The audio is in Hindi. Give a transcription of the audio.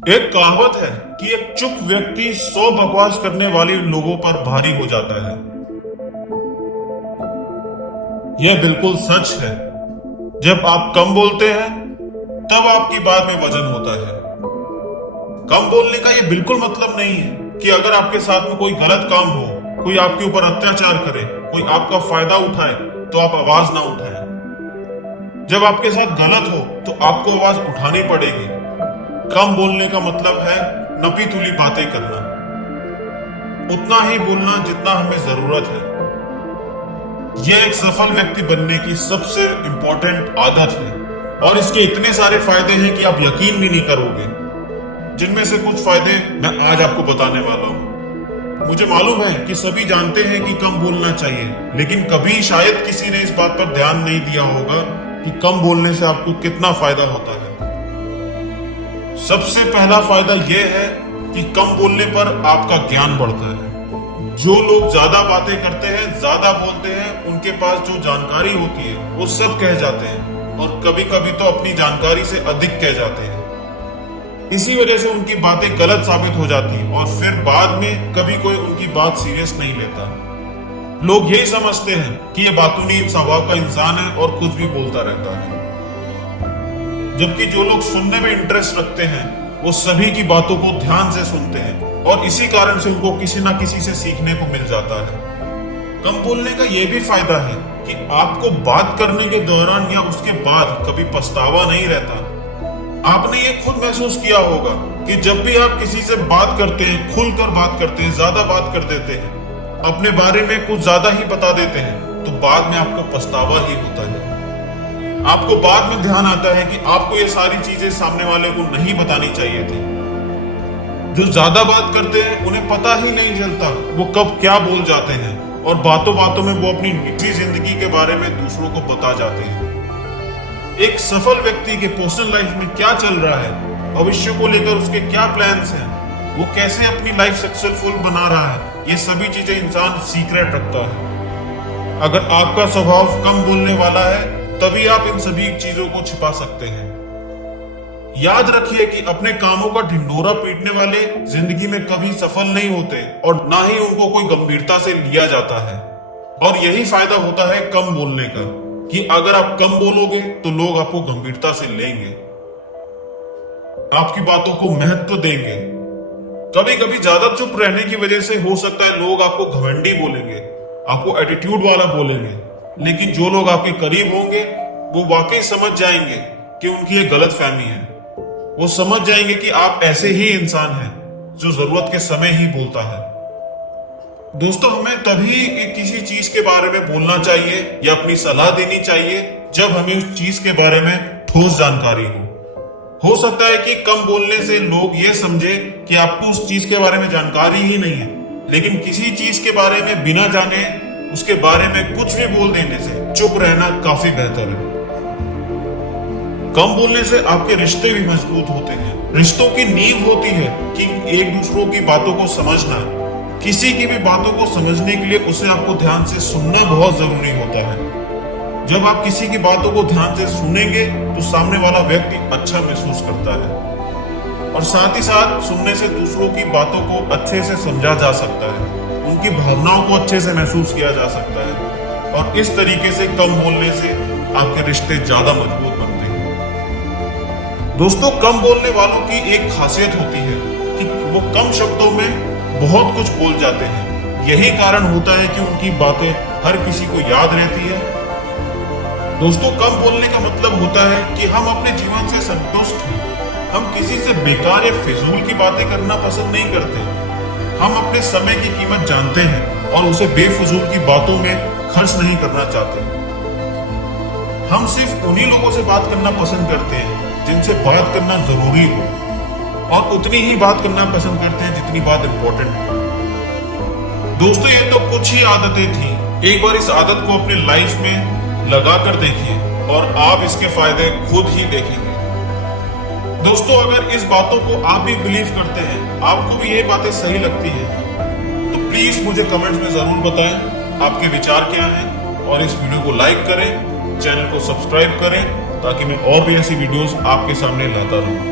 एक कहावत है कि एक चुप व्यक्ति 100 बकवास करने वाले लोगों पर भारी हो जाता है। यह बिल्कुल सच है। जब आप कम बोलते हैं तब आपकी बात में वजन होता है। कम बोलने का यह बिल्कुल मतलब नहीं है कि अगर आपके साथ में कोई गलत काम हो, कोई आपके ऊपर अत्याचार करे, कोई आपका फायदा उठाए, तो आप आवाज ना उठाएं। जब आपके साथ गलत हो तो आपको आवाज उठानी पड़ेगी। कम बोलने का मतलब है नपी तुली बातें करना, उतना ही बोलना जितना हमें जरूरत है। यह एक सफल व्यक्ति बनने की सबसे इंपॉर्टेंट आदत है और इसके इतने सारे फायदे हैं कि आप यकीन भी नहीं करोगे। जिनमें से कुछ फायदे मैं आज आपको बताने वाला हूं। मुझे मालूम है कि सभी जानते हैं कि कम बोलना चाहिए, लेकिन कभी शायद किसी ने इस बात पर ध्यान नहीं दिया होगा कि कम बोलने से आपको कितना फायदा होता है। सबसे पहला फायदा यह है कि कम बोलने पर आपका ज्ञान बढ़ता है। जो लोग ज्यादा बातें करते हैं, ज्यादा बोलते हैं, उनके पास जो जानकारी होती है वो सब कह जाते हैं और कभी कभी तो अपनी जानकारी से अधिक कह जाते हैं। इसी वजह से उनकी बातें गलत साबित हो जाती हैं और फिर बाद में कभी कोई उनकी बात सीरियस नहीं लेता। लोग यही समझते हैं कि ये बातूनी स्वभाव का इंसान है और कुछ भी बोलता रहता है, जबकि जो लोग सुनने में इंटरेस्ट रखते हैं वो सभी की बातों को ध्यान से सुनते हैं और इसी कारण से उनको किसी ना किसी से सीखने को मिल जाता है। कम बोलने का यह भी फायदा है कि आपको बात करने के दौरान या उसके बाद कभी पछतावा नहीं रहता। आपने ये खुद महसूस किया होगा कि जब भी आप किसी से बात करते हैं, खुलकर बात करते हैं, ज्यादा बात कर देते हैं, अपने बारे में कुछ ज्यादा ही बता देते हैं, तो बाद में आपको पछतावा ही होता है। आपको बाद में ध्यान आता है कि आपको ये सारी चीजें सामने वाले को नहीं बतानी चाहिए थी। जो ज्यादा बात करते हैं उन्हें पता ही नहीं चलता वो कब क्या बोल जाते हैं और बातों बातों में वो अपनी निजी जिंदगी के बारे में दूसरों को बता जाते हैं। एक सफल व्यक्ति के पर्सनल लाइफ में क्या चल रहा है, भविष्य को लेकर उसके क्या प्लान्स हैं, वो कैसे अपनी लाइफ सक्सेसफुल बना रहा है, ये सभी चीजें इंसान सीक्रेट रखता है। अगर आपका स्वभाव कम बोलने वाला है तभी आप इन सभी चीजों को छिपा सकते हैं। याद रखिए कि अपने कामों का ढिंढोरा पीटने वाले जिंदगी में कभी सफल नहीं होते और ना ही उनको कोई गंभीरता से लिया जाता है। और यही फायदा होता है कम बोलने का कि अगर आप कम बोलोगे तो लोग आपको गंभीरता से लेंगे, आपकी बातों को महत्व देंगे। कभी कभी ज्यादा चुप रहने की वजह से हो सकता है लोग आपको घमंडी बोलेंगे, आपको एटीट्यूड वाला बोलेंगे, लेकिन जो लोग आपके करीब होंगे वो वाकई समझ जाएंगे कि उनकी ये गलत फहमी है। वो समझ जाएंगे कि आप ऐसे ही इंसान हैं जो जरूरत के समय ही बोलता है। दोस्तों, हमें तभी किसी चीज के बारे में बोलना चाहिए या अपनी सलाह देनी चाहिए जब हमें उस चीज के बारे में ठोस जानकारी हो सकता है कि कम बोलने से लोग ये समझे कि आपको उस चीज के बारे में जानकारी ही नहीं है, लेकिन किसी चीज के बारे में बिना जाने उसके बारे में कुछ भी बोल देने से चुप रहना काफी बेहतर है। कम बोलने से आपके रिश्ते भी मजबूत होते हैं। रिश्तों की नींव होती है कि एक दूसरों की बातों को समझना। किसी की भी बातों को समझने के लिए उसे आपको ध्यान से सुनना बहुत जरूरी होता है। जब आप किसी की बातों को ध्यान से सुनेंगे तो सामने वाला व्यक्ति अच्छा महसूस करता है और साथ ही साथ सुनने से दूसरों की बातों को अच्छे से समझा जा सकता है, उनकी भावनाओं को अच्छे से महसूस किया जा सकता है और इस तरीके से कम बोलने से आपके रिश्ते ज्यादा मजबूत बनते हैं। दोस्तों, कम बोलने वालों की एक खासियत होती है कि वो कम शब्दों में बहुत कुछ बोल जाते हैं। यही कारण होता है कि उनकी बातें हर किसी को याद रहती है। दोस्तों, कम बोलने का मतलब होता है कि हम अपने जीवन से संतुष्ट हैं। हम किसी से बेकार या फिजूल की बातें करना पसंद नहीं करते। हम अपने समय की कीमत जानते हैं और उसे बेफजूल की बातों में खर्च नहीं करना चाहते। हम सिर्फ उन्हीं लोगों से बात करना पसंद करते हैं जिनसे बात करना जरूरी हो और उतनी ही बात करना पसंद करते हैं जितनी बात इंपॉर्टेंट हो। दोस्तों, ये तो कुछ ही आदतें थी। एक बार इस आदत को अपनी लाइफ में लगा कर देखिए और आप इसके फायदे खुद ही देखेंगे। दोस्तों, अगर इस बातों को आप भी बिलीव करते हैं, आपको भी ये बातें सही लगती हैं, तो प्लीज मुझे कमेंट्स में जरूर बताएं आपके विचार क्या हैं और इस वीडियो को लाइक करें, चैनल को सब्सक्राइब करें ताकि मैं और भी ऐसी वीडियोस आपके सामने लाता रहूं।